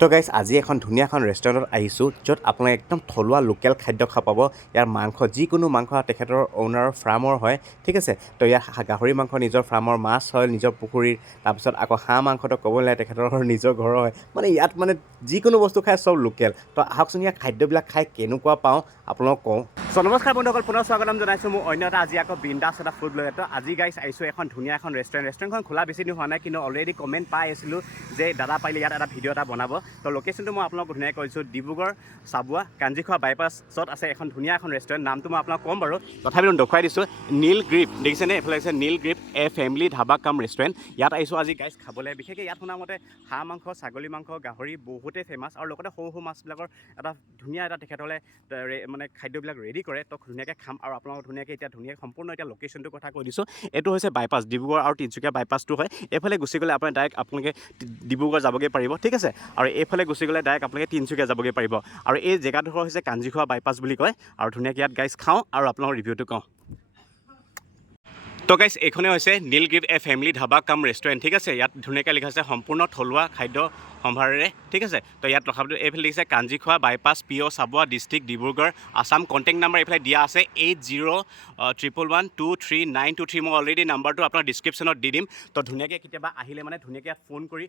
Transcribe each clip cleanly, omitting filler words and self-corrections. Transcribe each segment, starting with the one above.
তো গাইজ আজি এখন ধুনীয়া এখন ৰেষ্টুৰেণ্টত আহিছোঁ য'ত আপোনালোকে একদম থলুৱা লোকেল খাদ্য খাব পাব। ইয়াৰ মাংস যিকোনো মাংস তেখেতৰ অ'নাৰৰ ফাৰ্মৰ হয়, ঠিক আছে। তো ইয়াৰ গাহৰি মাংস নিজৰ ফাৰ্মৰ, মাছ হয় নিজৰ পুখুৰীৰ, তাৰপিছত আকৌ হাঁহ মাংসটো ক'ব নালাগে তেখেতৰ নিজৰ ঘৰৰ হয়। মানে ইয়াত মানে যিকোনো বস্তু খাই চব লোকেল। তো আহকচোন ইয়াৰ খাদ্যবিলাক খাই কেনেকুৱা পাওঁ আপোনালোকক কওঁ। চ' নমস্কাৰ বন্ধুসকল, পুনৰ স্বাগতম জনাইছোঁ মোৰ অন্য এটা আজি আকৌ বিন্দাছ এটা ফুড ব্লগ। তো আজি গাইজ আহিছোঁ এখন ধুনীয়া এখন ৰেষ্টুৰেণ্টখন খোলা বেছি দিন হোৱা নাই, কিন্তু অলৰেডি কমেণ্ট পাই আছিলোঁ যে দাদা পাৰিলে ইয়াত এটা ভিডিঅ' এটা বনাব। তো লোকেশ্যনটো মই আপোনালোকক ধুনীয়াকৈ কৈছোঁ, ডিব্ৰুগড় চাবুৱা কাঞ্জিখোৱা বাইপাছত আছে এখন ধুনীয়া এখন ৰেষ্টুৰেণ্ট। নামটো মই আপোনাক ক'ম বাৰু, তথাপিতো দেখুৱাই দিছোঁ। NeelGreev দেখিছেনে? এইফালে আছে NeelGreev এ ফেমিলি ধাবা কাম ৰেষ্টুৰেণ্ট। ইয়াত আহিছোঁ আজি গাইজ খাবলৈ। বিশেষকৈ ইয়াত শুনা মতে হাঁহ মাংস, ছাগলী মাংস, গাহৰি বহুতেই ফেমাছ, আৰু লগতে সৰু সৰু মাছবিলাকৰ এটা ধুনীয়া এটা তেখেতলে মানে খাদ্যবিলাক ৰেডি কৰে। তো ধুনীয়াকৈ খাম আৰু আপোনালোকক ধুনীয়াকৈ সম্পূৰ্ণ এতিয়া লোকেশ্যনটোৰ কথা কৈ দিছোঁ। এইটো হৈছে বাইপাছ, ডিব্ৰুগড় আৰু তিনিচুকীয়া বাইপাছটো হয়। এইফালে গুচি গ'লে আপুনি ডাইৰেক্ট আপোনালোকে ডিব্ৰুগড় যাবগৈ পাৰিব, ঠিক আছে। আৰু এইফালে গুচি গ'লে ডাইৰেক্ট আপোনালোকে তিনিচুকীয়া যাবগৈ পাৰিব। আৰু এই জেগাডোখৰ হৈছে কাঞ্জিখোৱা বাইপাছ বুলি কয়। আৰু ধুনীয়াকৈ ইয়াত গাইজ খাওঁ আৰু আপোনালোকৰ ৰিভিউটো কওঁ। তো গাইজ এইখনে হৈছে NeelGreev এ ফেমিলি ধাবা কাম ৰেষ্টুৰেণ্ট, ঠিক আছে। ইয়াত ধুনীয়াকৈ লিখা আছে সম্পূৰ্ণ থলুৱা খাদ্য সম্ভাৰেৰে, ঠিক আছে। তো ইয়াত তথাপিতো এইফালে দিছে Kanjikhowa bypass, PO Chabua district, Dibrugarh, Assam. Contact number এইফালে দিয়া আছে 8011123923। মই অলৰেডি নাম্বাৰটো আপোনাৰ ডিছক্ৰিপশ্যনত দি দিম। তো ধুনীয়াকৈ কেতিয়াবা আহিলে মানে ধুনীয়াকৈ ইয়াত ফোন কৰি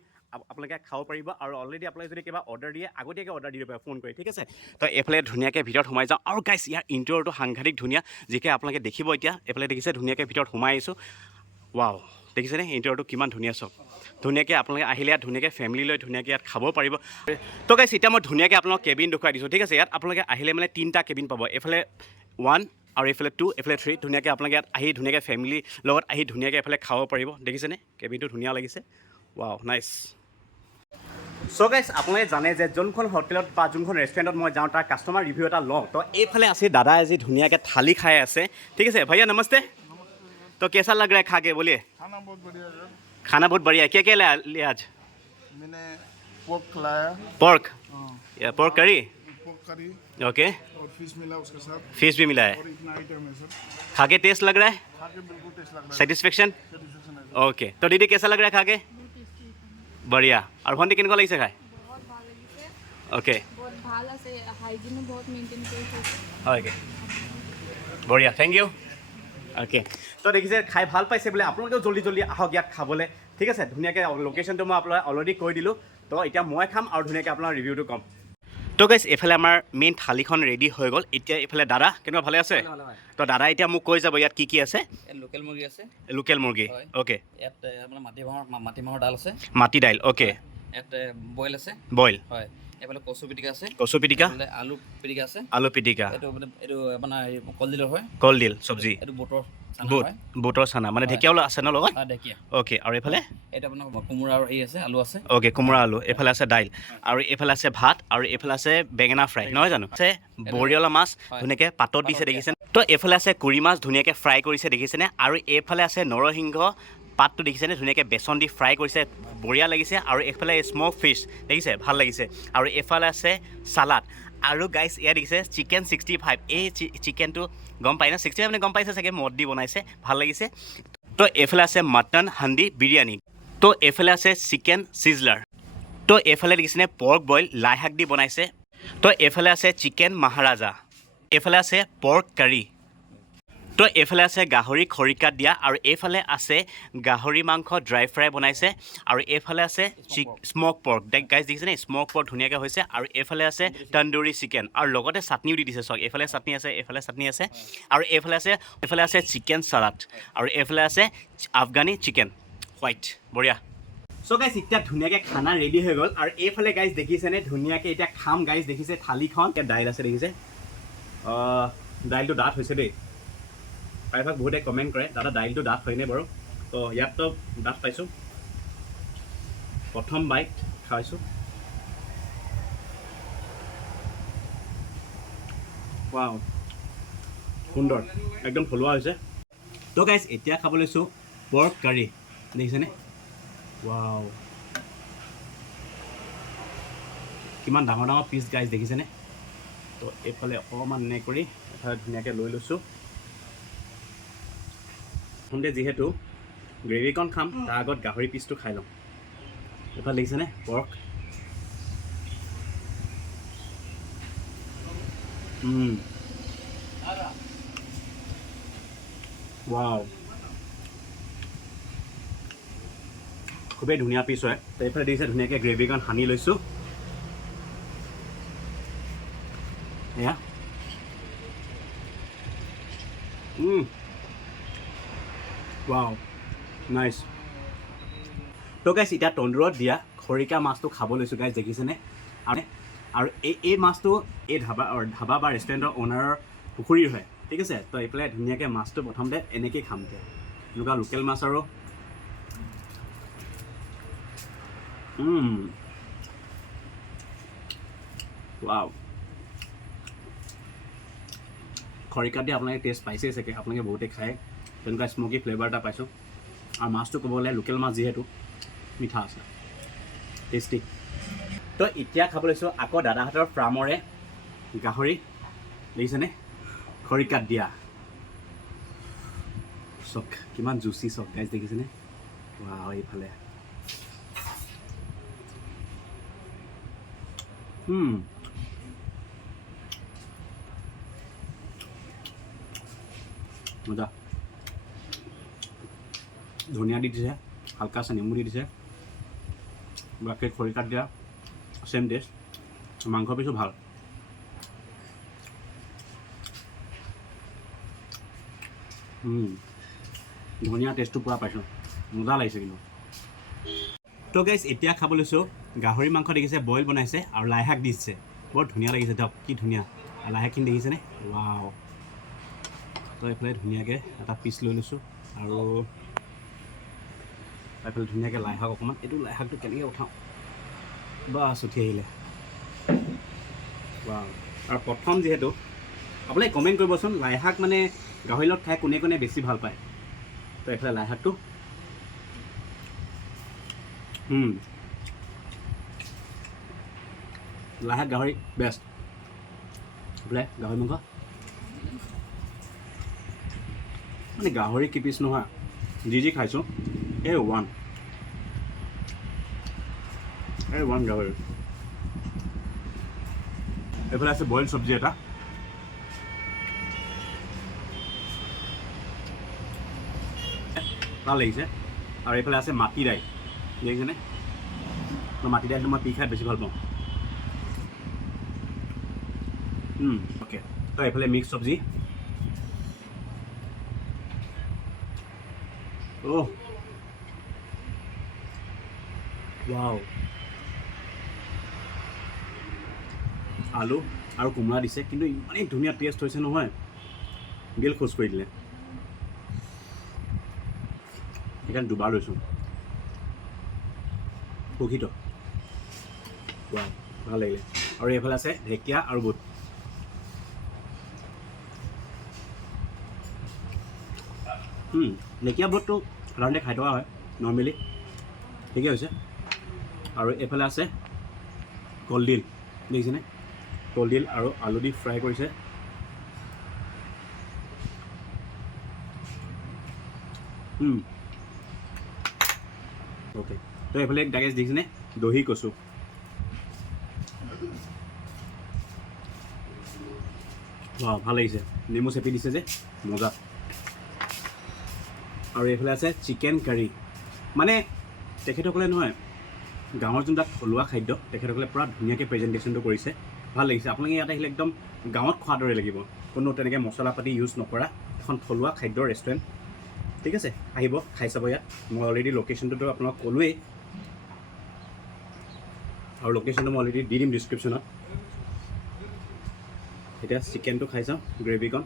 আপোনালোকে খাব পাৰিব। আৰু অলৰেডি আপোনালোকে যদি কিবা অৰ্ডাৰ দিয়ে আগতীয়াকৈ অৰ্ডাৰ দি দিব পাৰে ফোন কৰি, ঠিক আছে। তো এইফালে ধুনীয়াকৈ ভিতৰত সোমাই যাওঁ। আৰু গাইজ ইয়াৰ ইণ্টেৰিয়ৰটো সাংঘাতিক ধুনীয়া, যিকে আপোনালোকে দেখিব এতিয়া। এইফালে দেখিছে ধুনীয়াকৈ ভিতৰত সোমাই আহিছোঁ। ৱাও, দেখিছেনে ইণ্টেৰিয়ৰটো কিমান ধুনীয়া চব। ধুনীয়াকৈ আপোনালোকে আহিলে ইয়াত ধুনীয়াকৈ ফেমিলি লৈ ধুনীয়াকৈ ইয়াত খাব পাৰিব। তো গাইজ এতিয়া মই ধুনীয়াকৈ আপোনালোকক কেবিন দেখুৱাই দিছোঁ, ঠিক আছে। ইয়াত আপোনালোকে আহিলে মানে 3টা কেবিন পাব। এইফালে 1 আৰু এইফালে 2, এইফালে 3। ধুনীয়াকৈ আপোনালোকে ইয়াত আহি ধুনীয়াকৈ ফেমিলিৰ লগত আহি ধুনীয়াকৈ এইফালে খাব পাৰিব। দেখিছেনে কেবিনটো ধুনীয়া লাগিছে। Wow, nice. চ' গাইজ আপোনালোকে জানে যে যোনখন হোটেলত বা যোনখন ৰেষ্টুৰেণ্টত মই যাওঁ তাৰ কাষ্টমাৰ ৰিভিউ এটা লওঁ। তো এইফালে আছে দাদা আজি ধুনীয়াকৈ থালি খাই আছে, ঠিক আছে। भैया नमस्ते। तो कैसा लग रहा है खा के, बोलिए। खाना बहुत बढ़िया है। खाना बहुत बढ़िया है। क्या लिया आज? मैंने पोर्क खिलाया। पोर्क, हाँ, या पोर्क करी। पोर्क करी ओके, और फिश मिला उसके साथ। फिश भी मिला है। और इतना आइटम है सर। खा के टेस्ट लग रहा है? खा के बिल्कुल टेस्ट लग रहा है। सेटिस्फेक्शन? सेटिस्फेक्शन है सर। ओके। तो दीदी कैसा लग रहा है खा के? बढ़िया। और भंटी किनको लगी से खाए? बहुत ভাল লাগিছে। ओके बहुत ভাল আছে, হাইজিনো বহুত মেইনটেইন কৰিছে। ओके, बढ़िया, थैंक यू। ओके, তো দেখিছে খাই ভাল পাইছে বোলে। আপোনালোকেও জল্দি জল্দি আহক ইয়াত খাবলৈ, ঠিক আছে। ধুনীয়াকৈ লোকেশ্যনটো মই আপোনাক অলৰেডি কৈ দিলোঁ। তো এতিয়া মই খাম আৰু ধুনীয়াকৈ আপোনাৰ ৰিভিউটো ক'ম। তো গাইজ এইফালে আমাৰ মেইন থালিখন ৰেডি হৈ গ'ল। এতিয়া এইফালে দাদা কেনেকুৱা, ভালে আছে? তো দাদা এতিয়া মোক কৈ যাব ইয়াত কি কি আছে। লোকেল মুৰ্গী আছে। লোকেল মুৰ্গী, হয়। অ'কে। ইয়াত আপোনাৰ মাটিমাহৰ ডাল আছে। মাটি দাইল, অ'কে। ইয়াত বইল আছে। বইল, হয়। এইফালে কচু পিটিকা আছে। কচু পিটিকা, এইফালে আলু পিটিকা আছে। আলু পিটিকা, এইটো আপোনাৰ কলডিলৰ হয়। কলডিল চব্জি, এইটো বুটৰ চানা বুট, হয়। বুটৰ চানা, মানে ঢেকীয়াও আছে ন লগত? ঢেকীয়া। অ'কে। আৰু এইফালে এইটো আপোনাৰ কোমোৰা আৰু আছে, আলু আছে। অ'কে, কোমোৰা আলু। এইফালে আছে দাইল, আৰু এইফালে আছে ভাত, আৰু এইফালে আছে বেঙেনা ফ্ৰাই, নহয় জানো? আছে বৰিয়লা মাছ ধুনীয়াকৈ পাতত দিছে, দেখিছেনে? তো এইফালে আছে কুৰি মাছ ধুনীয়াকৈ ফ্ৰাই কৰিছে, দেখিছেনে? আৰু এইফালে আছে নৰসিংহ পাতটো, দেখিছেনে? ধুনীয়াকৈ বেচন দি ফ্ৰাই কৰিছে, বঢ়িয়া লাগিছে। আৰু এইফালে স্ম'ক ফিছ, দেখিছে? ভাল লাগিছে। আৰু এইফালে আছে চালাড। আৰু গাইজ ইয়াত দেখিছে চিকেন 65। এই চিকেনটো গম পাই ন? 65 মানে গম পাইছে চাগে, মদ দি বনাইছে, ভাল লাগিছে। তো এইফালে আছে মটন হান্দি বিৰিয়ানী। তো এইফালে আছে চিকেন সিজলাৰ। তো এইফালে দেখিছেনে পৰ্ক বইল লাই শাক দি বনাইছে। তো এইফালে আছে চিকেন মহাৰাজা। এইফালে আছে পৰ্ক কাৰী। তো এইফালে আছে গাহৰি খৰিকাত দিয়া। আৰু এইফালে আছে গাহৰি মাংস ড্ৰাই ফ্ৰাই বনাইছে। আৰু এইফালে আছে স্ম'ক পৰ্ক, গাইজ দেখিছেনে? স্ম'ক পৰ্ক ধুনীয়াকৈ হৈছে। আৰু এইফালে আছে তন্দুৰী চিকেন, আৰু লগতে চাটনিও দি দিছে। চাওক, এইফালে চাটনি আছে, এইফালে চাটনি আছে। আৰু এইফালে আছে চিকেন চালাড। আৰু এইফালে আছে আফগানী চিকেন হোৱাইট, বঢ়িয়া। চ' গাইজ এতিয়া ধুনীয়াকৈ খানা ৰেডি হৈ গ'ল। আৰু এইফালে গাইজ দেখিছেনে ধুনীয়াকৈ এতিয়া খাম। গাইজ দেখিছে থালিখন, এতিয়া দাইল আছে, দেখিছে? দাইলটো ডাঠ হৈছে দেই। প্ৰায়ভাগ বহুতে কমেণ্ট কৰে দাদা দাইলটো ডাঠ হয়নে বাৰু? তো ইয়াততো ডাঠ পাইছোঁ। প্ৰথম বাইট খাইছোঁ। ৱাও, সুন্দৰ, একদম থলুৱা হৈছে। তো গাইজ এতিয়া খাব লৈছোঁ পৰ্ক কাৰী, দেখিছেনে? ৱাও, কিমান ডাঙৰ ডাঙৰ পিচ গাইজ, দেখিছেনে? তো এইফালে অকণমান এনে কৰি এইফালে ধুনীয়াকৈ লৈ লৈছোঁ। প্ৰথমতে যিহেতু গ্ৰেভিকণ খাম, তাৰ আগত গাহৰি পিচটো খাই লওঁ। এইফালে দেখিছেনে পৰ্ক, ৱাও খুবেই ধুনীয়া পিচ হয় তো এইফালে দিছে ধুনীয়াকৈ গ্ৰেভিকণ সানি লৈছোঁ এয়া ৱাও নাইচ তো গাইছ এতিয়া তন্দুৰত দিয়া খৰিকা মাছটো খাব লৈছোঁ গাইছ দেখিছেনে আৰু এই মাছটো এই ধাবা বা ৰেষ্টুৰেণ্টৰ অ'নাৰৰ পুখুৰীৰ হয় ঠিক আছে তো এইফালে ধুনীয়াকৈ মাছটো প্ৰথমতে এনেকৈয়ে খাম এতিয়া এনেকুৱা লোকেল মাছ আৰু ৱাও খৰিকাত দি আপোনালোকে টেষ্ট পাইছেই চাগে আপোনালোকে বহুতে খায় তেনেকুৱা স্মকি ফ্লেভাৰ এটা পাইছোঁ আৰু মাছটো ক'ব গ'লে লোকেল মাছ যিহেতু মিঠা আছে টেষ্টি তো এতিয়া খাব লৈছোঁ আকৌ দাদাহঁতৰ ফাৰ্মৰে গাহৰি দেখিছেনে খৰিকাত দিয়া চক কিমান জুচি চক গাইজ দেখিছেনে ৱাও এইফালে মজা ধনিয়া দি দিছে হালকা আছে নেমু দি দিছে বাকী খৰিকাত দিয়া চেম টেষ্ট মাংস পিছো ভাল ধনিয়া টেষ্টটো পূৰা পাইছোঁ মজা লাগিছে কিন্তু তো গাইজ এতিয়া খাব লৈছোঁ গাহৰি মাংস দেখিছে বইল বনাইছে আৰু লাই শাক দিছে বৰ ধুনীয়া লাগিছে দিয়ক কি ধুনীয়া লাই শাকখিনি দেখিছেনে ৱাও তো এইফালে ধুনীয়াকৈ এটা পিচ লৈ লৈছোঁ আৰু এইফালে ধুনীয়াকৈ লাই শাক অকণমান এইটো লাই শাকটো কেনেকৈ উঠাওঁ বাছ উঠি আহিলে ৱাও আৰু প্ৰথম যিহেতু আপোনালোকে কমেণ্ট কৰিবচোন লাই শাক মানে গাহৰি লগত খাই কোনে কোনে বেছি ভাল পায় তো এইফালে লাই শাকটো লাই শাক গাহৰি বেষ্ট এইফালে গাহৰি মাংস মানে গাহৰি কি পিচ নহয় যি খাইছোঁ ওৱান গাহৰি এইফালে আছে বইল চব্জি এটা ভাল লাগিছে আৰু এইফালে আছে মাটি দাইল দেখিছেনে মাটি দাইলটো মই পি খাই বেছি ভাল পাওঁ অ'কে তো এইফালে মিক্স চব্জি ৱাও আলু আৰু কোমোৰা দিছে কিন্তু ইমানেই ধুনীয়া টেষ্ট হৈছে নহয় গেল খোজ কৰি দিলে সেইকাৰণে দুবাৰ লৈছোঁ সুখিত ৱাও ভাল লাগিলে আৰু এইফালে আছে ঢেকীয়া আৰু বুট ঢেকীয়া বুটটো সাধাৰণতে খাই থকা হয় নৰ্মেলি ঠিকেই হৈছে আৰু এইফালে আছে কলডিল দেখিছেনে কলডিল আৰু আলু দি ফ্ৰাই কৰিছে অ'কে তো এইফালে ডাগেজ দেখিছেনে দহি কচু ভাল লাগিছে নেমু চেপি দিছে যে মজা আৰু এইফালে আছে চিকেন কাৰী মানে তেখেতসকলে নহয় গাঁৱৰ যোনবিলাক থলুৱা খাদ্য তেখেতসকলে পূৰা ধুনীয়াকৈ প্ৰেজেণ্টেশ্যনটো কৰিছে ভাল লাগিছে আপোনালোকে ইয়াত আহিলে একদম গাঁৱত খোৱাৰ দৰে লাগিব কোনো তেনেকৈ মছলা পাতি ইউজ নকৰা এখন থলুৱা খাদ্যৰ ৰেষ্টুৰেণ্ট ঠিক আছে আহিব খাই চাব ইয়াত মই অলৰেডি লোকেশ্যনটোতো আপোনাক ক'লোৱেই আৰু লোকেশ্যনটো মই অলৰেডি দি দিম ডিছক্ৰিপশ্যনত এতিয়া চিকেনটো খাই চাওঁ গ্ৰেভিকণ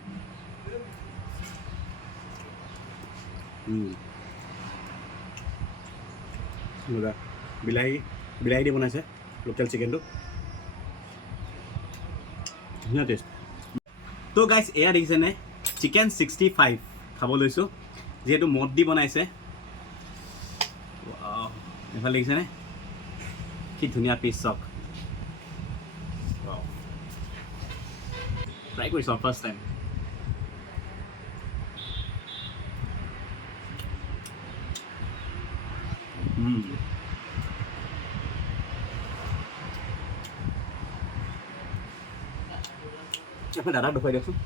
মজা বিলাহী দি বনাইছে লোকেল চিকেনটো ধুনীয়া টেষ্ট তো গাইজ এয়া দেখিছেনে চিকেন 65 খাব লৈছোঁ যিহেতু মদ দি বনাইছে এইফালে দেখিছেনে কি ধুনীয়া পিচ চক ট্ৰাই কৰিছোঁ ফাৰ্ষ্ট টাইম এখন দাদাক দেখুৱাই দিয়কচোন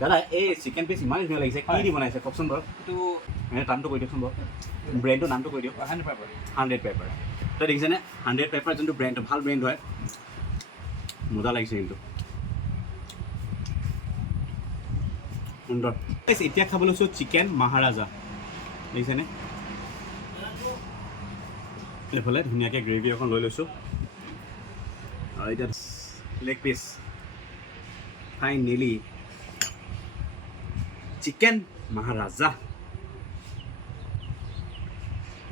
দাদা এই চিকেন পিচ ইমান ধুনীয়া লাগিছে কি দি বনাইছে কওকচোন বাৰু এইটো নামটো কৈ দিয়কচোন বাৰু ব্ৰেণ্ডটোৰ নামটো কৈ দিয়ক 100 পেপাৰ 100 পেপাৰ তই দেখিছেনে 100 পেপাৰ যোনটো ব্ৰেণ্ড ভাল ব্ৰেণ্ড হয় মজা লাগিছে কিন্তু সুন্দৰ এতিয়া খাব লৈছোঁ চিকেন মহাৰাজা দেখিছেনে এইফালে ধুনীয়াকৈ গ্ৰেভি অকণ লৈ লৈছোঁ আৰু এতিয়া লেগ পিচ ফাইনেলি চিকেন মহাৰাজা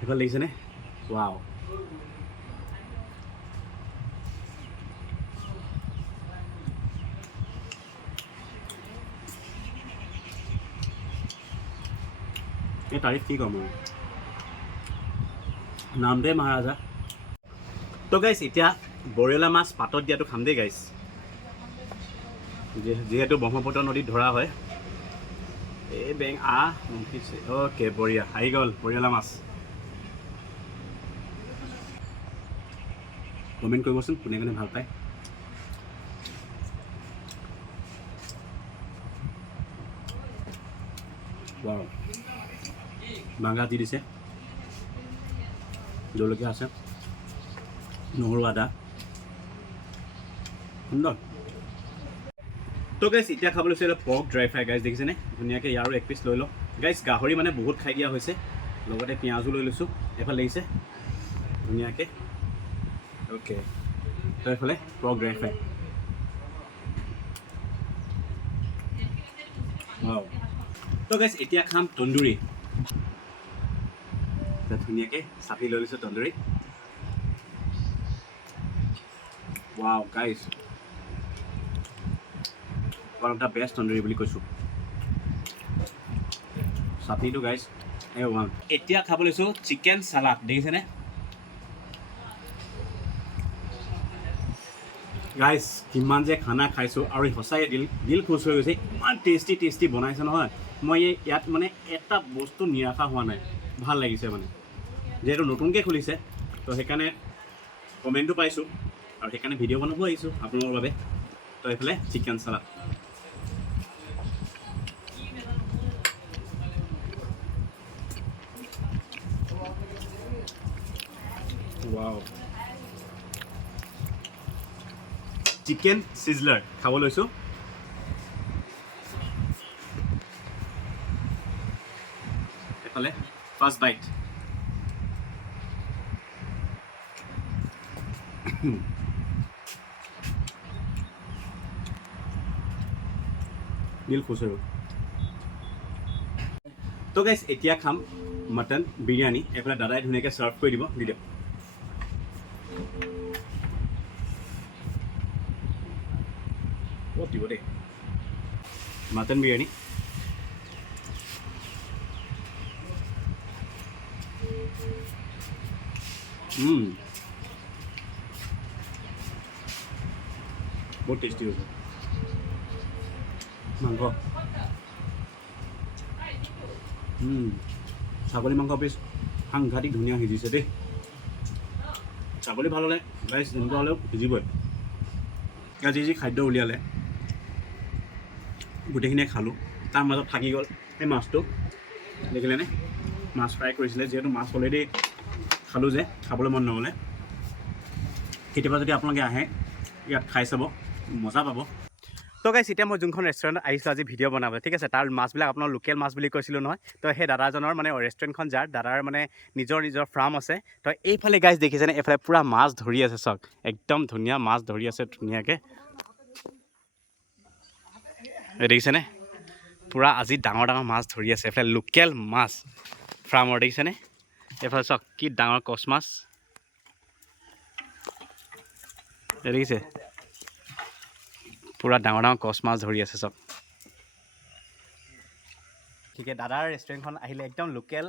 এইফালে দেখিছেনে ৱাও এই তাৰিফ কি ক'ম আৰু নামদে মহাৰাজা তো গাইছ এতিয়া বৰিয়লা মাছ পাতত দিয়াটো খাম দেই গাইছ যিহেতু ব্ৰহ্মপুত্ৰ নদীত ধৰা হয় এই বেং উঠিছে অ'কে বঢ়িয়া আহি গ'ল বৰিয়লা মাছ কমেণ্ট কৰিবচোন কোনে কোনে ভাল পায় ৱাও বাংগা দি দিছে জলকীয়া আছে নহৰু আদা সুন্দৰ তো গাইছ এতিয়া খাবলৈ লৈছোঁ পৰ্ক ড্ৰাই ফ্ৰাই গাইছ দেখিছেনে ধুনীয়াকৈ ইয়াৰো এক পিচ লৈ লওঁ গাইছ গাহৰি মানে বহুত খাই দিয়া হৈছে লগতে পিঁয়াজো লৈ লৈছোঁ এইফালে লাগিছে ধুনীয়াকৈ অ'কে তো এইফালে পৰ্ক ড্ৰাই ফ্ৰাই ৱাও তো গাইছ এতিয়া খাম তন্দুৰী ধুনীয়াকৈ চাপি লৈ লৈছোঁ তন্দুৰী ৱাও গাইছ one of the best tandoori বুলি কৈছোঁ চাটনিটো গাইছ ওৱান এতিয়া খাব লৈছোঁ চিকেন চালাড দেখিছেনে গাইছ কিমান যে খানা খাইছোঁ আৰু সঁচাই দিল খুচ হৈ গৈছে ইমান টেষ্টি বনাইছে নহয় মই ইয়াত মানে এটা বস্তু নিৰাশা হোৱা নাই ভাল লাগিছে মানে যিহেতু নতুনকৈ খুলিছে তো সেইকাৰণে কমেণ্টো পাইছোঁ আৰু সেইকাৰণে ভিডিঅ' বনাব আহিছোঁ আপোনালোকৰ বাবে তো এইফালে চিকেন চালাড ৱাও চিকেন চিজলাৰ খাব লৈছোঁ এইফালে ফাৰ্ষ্ট বাইট দিল খুচ হৈ তো গাইছ এতিয়া খাম মটন বিৰিয়ানী এইফালে দাদাই ধুনীয়াকৈ চাৰ্ভ কৰি দিব দি দিয়ক বহুত দিব দেই মটন বিৰিয়ানী বহুত টেষ্টি হৈছে মাংস ছাগলী মাংস পিচ সাংঘাতিক ধুনীয়া সিজিছে দেই ছাগলী ভাল হ'লে গাইছ যেনেকুৱা হ'লেও সিজিবই যি খাদ্য উলিয়ালে গোটেইখিনিয়ে খালোঁ তাৰ মাজত থাকি গ'ল এই মাছটো দেখিলেনে মাছ ফ্ৰাই কৰিছিলে যিহেতু মাছ অলৰেডি খালোঁ যে খাবলৈ মন নগ'লে কেতিয়াবা যদি আপোনালোকে আহে ইয়াত খাই চাব মজা পাব তো গাইছ এতিয়া মই যোনখন ৰেষ্টুৰেণ্টত আহিছোঁ আজি ভিডিঅ' বনাবলৈ ঠিক আছে তাৰ মাছবিলাক আপোনাৰ লোকেল মাছ বুলি কৈছিলোঁ নহয় তো সেই দাদাজনৰ মানে ৰেষ্টুৰেণ্টখন যাৰ দাদাৰ মানে নিজৰ ফাৰ্ম আছে তো এইফালে গাইছ দেখিছেনে এইফালে পূৰা মাছ ধৰি আছে চাওক একদম ধুনীয়া মাছ ধৰি আছে ধুনীয়াকৈ দেখিছেনে পূৰা আজি ডাঙৰ মাছ ধৰি আছে এইফালে লোকেল মাছ ফাৰ্মৰ দেখিছেনে এইফালে চাওক কি ডাঙৰ কচ মাছ দেখিছে পূৰা ডাঙৰ কচ মাছ ধৰি আছে চাওক ঠিকে দাদাৰ ৰেষ্টুৰেণ্টখন আহিলে একদম লোকেল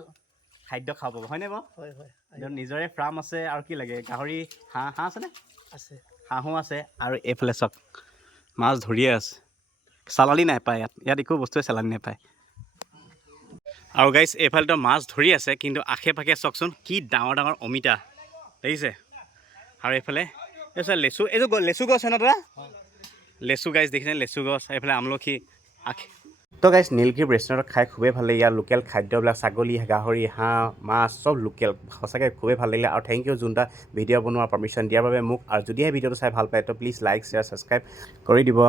খাদ্য খাব পাব হয়নে বাৰু হয় হয় একদম নিজৰে ফাৰ্ম আছে আৰু কি লাগে গাহৰি হাঁহ আছেনে আছে হাঁহো আছে আৰু এইফালে চাওক মাছ ধৰিয়ে আছে চালানী নাপায় ইয়াত একো বস্তুৱে চালানী নাপায় আৰু গাইছ এইফালেতো মাছ ধৰি আছে কিন্তু আশে পাশে চাওকচোন কি ডাঙৰ অমিতা দেখিছে আৰু এইফালে লেচু এইটো লেচু গছ হয় ন দাদা লেচু গাইজ দেখিছেনে লেচু গছ এইফালে আমলখি আখি তো গাইজ নীলগ্ৰীভ ৰেষ্টুৰেণ্টত খাই খুবেই ভাল লাগিলে ইয়াৰ লোকেল খাদ্যবিলাক ছাগলী গাহৰি হাঁহ মাছ চব লোকেল সঁচাকৈ খুবেই ভাল লাগিলে আৰু থেংক ইউ যোনটা ভিডিঅ' বনোৱাৰ পাৰ্মিশ্যন দিয়াৰ বাবে মোক আৰু যদিহে ভিডিঅ'টো চাই ভাল পায় তো প্লিজ লাইক শ্বেয়াৰ ছাবস্ক্ৰাইব কৰি দিব